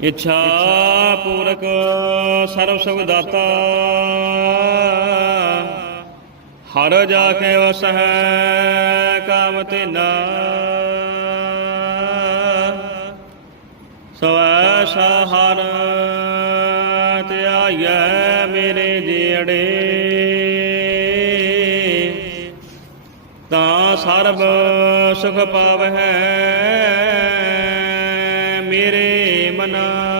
ਇੱਛਾ ਪੂਰਕ ਸਰਵ ਸੁਖ ਦਾਤਾ ਹਰ ਜਾ ਕੇ ਵਸ ਹੈ ਕਾਮ ਤੇ ਨਾ ਸੋ ਐਸਾ ਹਰ ਧਿਆਈਐ ਮੇਰੇ ਜੀੜੇ। ਤਾਂ ਸਰਬ ਸੁਖ ਪਾਵਹਿ ਮੇਰੇ ਮਨਾ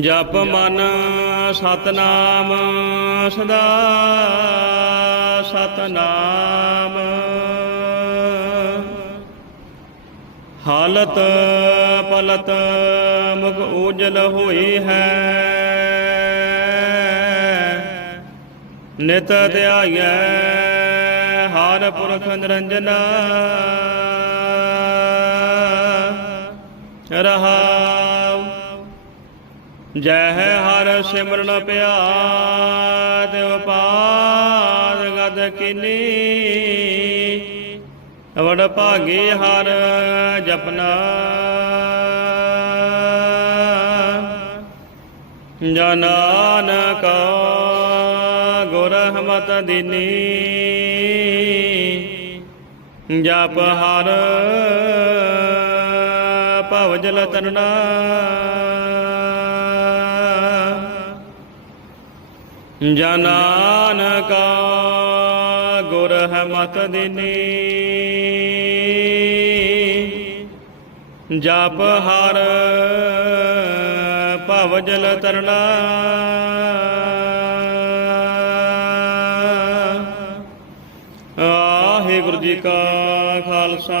ਜਪ ਮਨ ਸਤਨਾਮ, ਸਦਾ ਸਤਨਾਮ। ਹਾਲਤ ਪਲਤ ਮੁਖ ਉਜਲ ਹੋਈ ਹੈ। ਨਿਤ ਧਿਆਈਐ ਹਰ ਪੁਰਖ ਨਿਰੰਜਨਾ। ਰਹਾਉ ਜੈ ਹਰ ਸਿਮਰਨ ਪਿਆਦ ਉਪਾਦ ਗਦ ਕਿਨੀ। ਵਡ ਭਾਗੇ ਹਰ ਜਪਨਾ। ਜਨਾਨਕ ਗੁਰ ਹਮਤ ਦਿਨੀ। ਜਪ ਹਰ ਭਵ ਜਲ ਤਰਨਾ ਜਨਾਨਕ ਗੁਰ ਹਮਤ ਦਿਨੀ। ਜਪ ਹਰ ਭਵ ਜਲ ਤਰਨਾ ਵਾਹਿਗੁਰੂ ਜੀ ਕਾ ਖਾਲਸਾ।